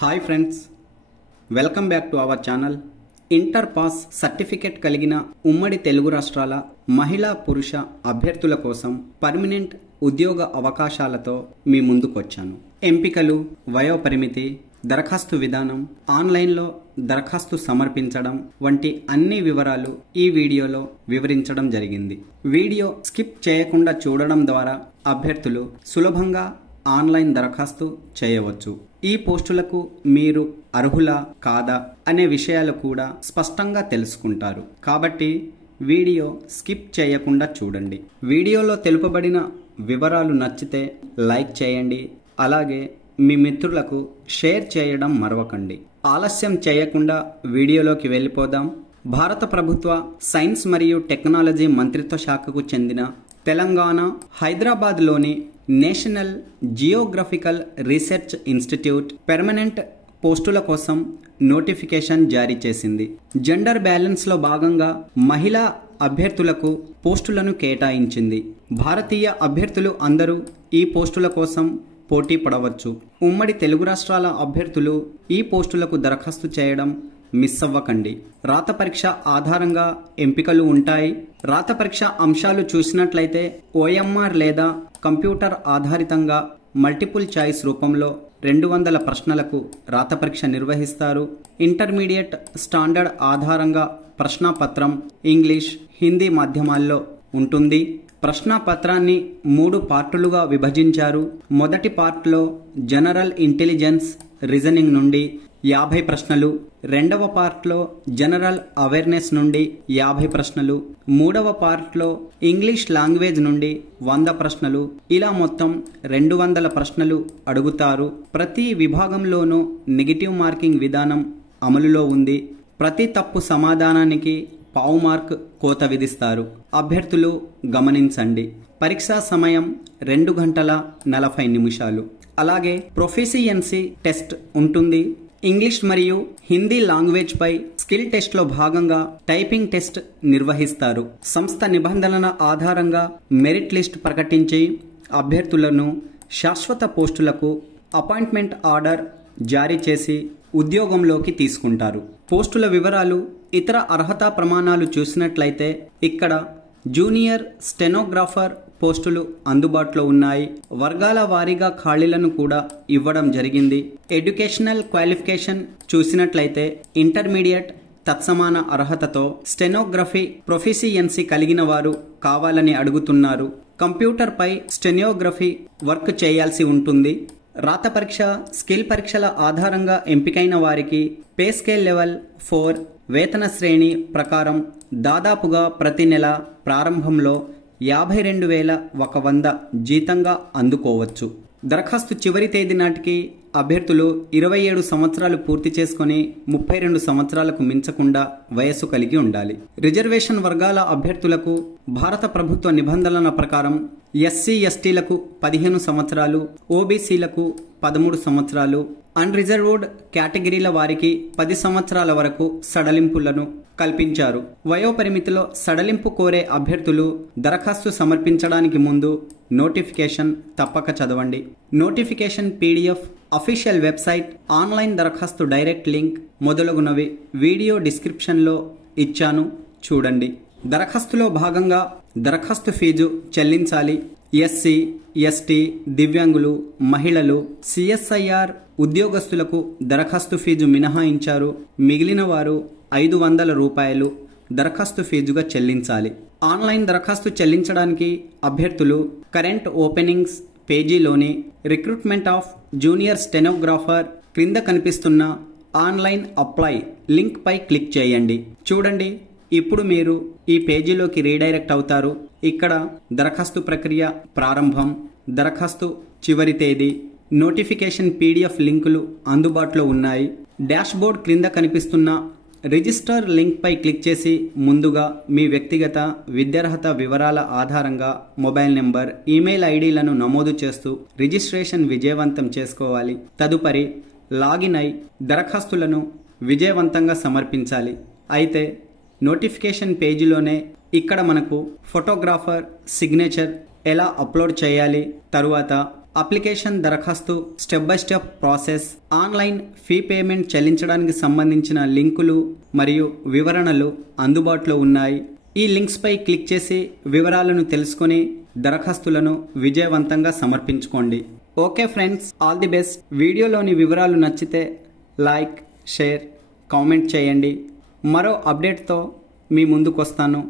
Hi friends, welcome back to our channel. Inter pass certificate కలిగిన ఉమ్మడి తెలుగు రాష్ట్రాల మహిళా పురుష అభ్యర్థుల కోసం పర్మనెంట్ ఉద్యోగ అవకాశాలతో మీ ముందుకొచ్చాను. ఎంపికలు, వయోపరిమితి, దరఖాస్తు విధానం, ఆన్లైన్లో దరఖాస్తు సమర్పించడం వంటి అన్ని వివరాలు ఈ వీడియోలో వివరించడం జరిగింది. వీడియో స్కిప్ చేయకుండా చూడడం ద్వారా అభ్యర్థులు సులభంగా ఆన్లైన్ దరఖాస్తు చేయవచ్చు. ఈ పోస్టులకు మీరు అర్హులా కాదా అనే విషయాలు కూడా స్పష్టంగా తెలుసుకుంటారు. కాబట్టి వీడియో స్కిప్ చేయకుండా చూడండి. వీడియోలో తెలుపబడిన వివరాలు నచ్చితే లైక్ చేయండి. అలాగే మీ మిత్రులకు షేర్ చేయడం మరవకండి. ఆలస్యం చేయకుండా వీడియోలోకి వెళ్ళిపోదాం. భారత ప్రభుత్వ సైన్స్ మరియు టెక్నాలజీ మంత్రిత్వ శాఖకు చెందిన తెలంగాణ హైదరాబాద్లోని national geographical research institute permanent పోస్టుల కోసం నోటిఫికేషన్ జారీ చేసింది. జెండర్ బ్యాలెన్స్లో భాగంగా మహిళా అభ్యర్థులకు పోస్టులను కేటాయించింది. భారతీయ అభ్యర్థులు అందరూ ఈ పోస్టుల కోసం పోటీ పడవచ్చు. ఉమ్మడి తెలుగు రాష్ట్రాల అభ్యర్థులు ఈ పోస్టులకు దరఖాస్తు చేయడం మిస్ అవ్వకండి. రాత పరీక్ష ఆధారంగా ఎంపికలు ఉంటాయి. రాత పరీక్ష అంశాలు చూసినట్లయితే OMR లేదా కంప్యూటర్ ఆధారితంగా మల్టిపుల్ చాయిస్ రూపంలో 200 ప్రశ్నలకు రాత పరీక్ష నిర్వహిస్తారు. ఇంటర్మీడియట్ స్టాండర్డ్ ఆధారంగా ప్రశ్నాపత్రం ఇంగ్లీష్, హిందీ మాధ్యమాల్లో ఉంటుంది. ప్రశ్నాపత్రాన్ని 3 పార్టులుగా విభజించారు. మొదటి పార్ట్లో జనరల్ ఇంటెలిజెన్స్ రీజనింగ్ నుండి 50 ప్రశ్నలు, రెండవ పార్ట్లో జనరల్ అవేర్నెస్ నుండి 50 ప్రశ్నలు, మూడవ పార్ట్లో ఇంగ్లీష్ లాంగ్వేజ్ నుండి 100 ప్రశ్నలు, ఇలా మొత్తం 200 ప్రశ్నలు అడుగుతారు. ప్రతి విభాగంలోనూ నెగిటివ్ మార్కింగ్ విధానం అమలులో ఉంది. ప్రతి తప్పు సమాధానానికి పావు మార్క్ కోత విధిస్తారు. అభ్యర్థులు గమనించండి, పరీక్షా సమయం 2 గంటల 40 నిమిషాలు. అలాగే ప్రొఫిషియన్సీ టెస్ట్ ఉంటుంది. ఇంగ్లీష్ మరియు హిందీ లాంగ్వేజ్ పై స్కిల్ టెస్ట్ లో భాగంగా టైపింగ్ టెస్ట్ నిర్వహిస్తారు. సంస్థ నిబంధనల ఆధారంగా మెరిట్ లిస్ట్ ప్రకటించి అభ్యర్థులను శాశ్వత పోస్టులకు అపాయింట్మెంట్ ఆర్డర్ జారీ చేసి ఉద్యోగంలోకి తీసుకుంటారు. పోస్టుల వివరాలు, ఇతర అర్హతా ప్రమాణాలు చూసినట్లయితే ఇక్కడ జూనియర్ స్టెనోగ్రాఫర్ పోస్టులు అందుబాటులో ఉన్నాయి. వర్గాల వారీగా ఖాళీలను కూడా ఇవ్వడం జరిగింది. ఎడ్యుకేషనల్ క్వాలిఫికేషన్ చూసినట్లయితే ఇంటర్మీడియట్ తత్సమాన అర్హతతో స్టెనోగ్రఫీ ప్రొఫిషియన్సీ కలిగిన వారు కావాలని అడుగుతున్నారు. కంప్యూటర్ పై స్టెనోగ్రఫీ వర్క్ చేయాల్సి ఉంటుంది. రాత పరీక్ష, స్కిల్ పరీక్షల ఆధారంగా ఎంపికైన వారికి పే స్కేల్ లెవెల్ 4 వేతన శ్రేణి ప్రకారం దాదాపుగా ప్రతి నెల ప్రారంభంలో 52,100 జీతంగా అందుకోవచ్చు. దరఖాస్తు చివరి తేదీ నాటికి అభ్యర్థులు 27 సంవత్సరాలు పూర్తి చేసుకుని 32 సంవత్సరాలకు మించకుండా వయస్సు కలిగి ఉండాలి. రిజర్వేషన్ వర్గాల అభ్యర్థులకు భారత ప్రభుత్వ నిబంధనల ప్రకారం SC/STలకు 15 సంవత్సరాలు, OBCలకు 13 సంవత్సరాలు, అన్రిజర్వ్డ్ కేటగిరీల వారికి 10 సంవత్సరాల వరకు సడలింపులను కల్పించారు. వయోపరిమితిలో సడలింపు కోరే అభ్యర్థులు దరఖాస్తు సమర్పించడానికి ముందు నోటిఫికేషన్ తప్పక చదవండి. Notification PDF, official website, online దరఖాస్తు డైరెక్ట్ లింక్ మొదలగునవి వీడియో డిస్క్రిప్షన్లో ఇచ్చాను, చూడండి. దరఖాస్తులో భాగంగా దరఖాస్తు ఫీజు చెల్లించాలి. SC, ST, దివ్యాంగులు, మహిళలు, CSIR ఉద్యోగస్తులకు దరఖాస్తు ఫీజు మినహాయించారు. మిగిలిన వారు 500 రూపాయలు దరఖాస్తు ఫీజుగా చెల్లించాలి. ఆన్లైన్ దరఖాస్తు చెల్లించడానికి అభ్యర్థులు కరెంట్ ఓపెనింగ్స్ పేజీలోని రిక్రూట్మెంట్ ఆఫ్ జూనియర్ స్టెనోగ్రాఫర్ క్రింద కనిపిస్తున్న ఆన్లైన్ అప్లై లింక్ పై క్లిక్ చేయండి. చూడండి, ఇప్పుడు మీరు ఈ పేజీలోకి రీడైరెక్ట్ అవుతారు. ఇక్కడ దరఖాస్తు ప్రక్రియ ప్రారంభం, దరఖాస్తు చివరి తేదీ, నోటిఫికేషన్ PDF లింకులు అందుబాటులో ఉన్నాయి. డాష్ బోర్డ్ క్రింద కనిపిస్తున్న రిజిస్టర్ లింక్ పై క్లిక్ చేసి ముందుగా మీ వ్యక్తిగత విద్యార్హత వివరాల ఆధారంగా మొబైల్ నెంబర్, ఈమెయిల్ ఐడీలను నమోదు చేస్తూ రిజిస్ట్రేషన్ విజయవంతం చేసుకోవాలి. తదుపరి లాగిన్ అయి దరఖాస్తులను విజయవంతంగా సమర్పించాలి. అయితే నోటిఫికేషన్ పేజీలోనే ఇక్కడ మనకు ఫోటోగ్రాఫర్ సిగ్నేచర్ ఎలా అప్లోడ్ చేయాలి, తరువాత అప్లికేషన్ దరఖాస్తు, step by step process, online fee payment చెల్లించడానికి సంబంధించిన లింకులు మరియు వివరణలు అందుబాటులో ఉన్నాయి. ఈ లింక్స్ పై క్లిక్ చేసి వివరాలను తెలుసుకొని దరఖాస్తులను విజయవంతంగా సమర్పించుకోండి. Okay friends, all the best. వీడియోలోని వివరాలు నచ్చితే లైక్, షేర్, కామెంట్ చేయండి. మరో అప్డేట్తో మీ ముందుకు వస్తాను.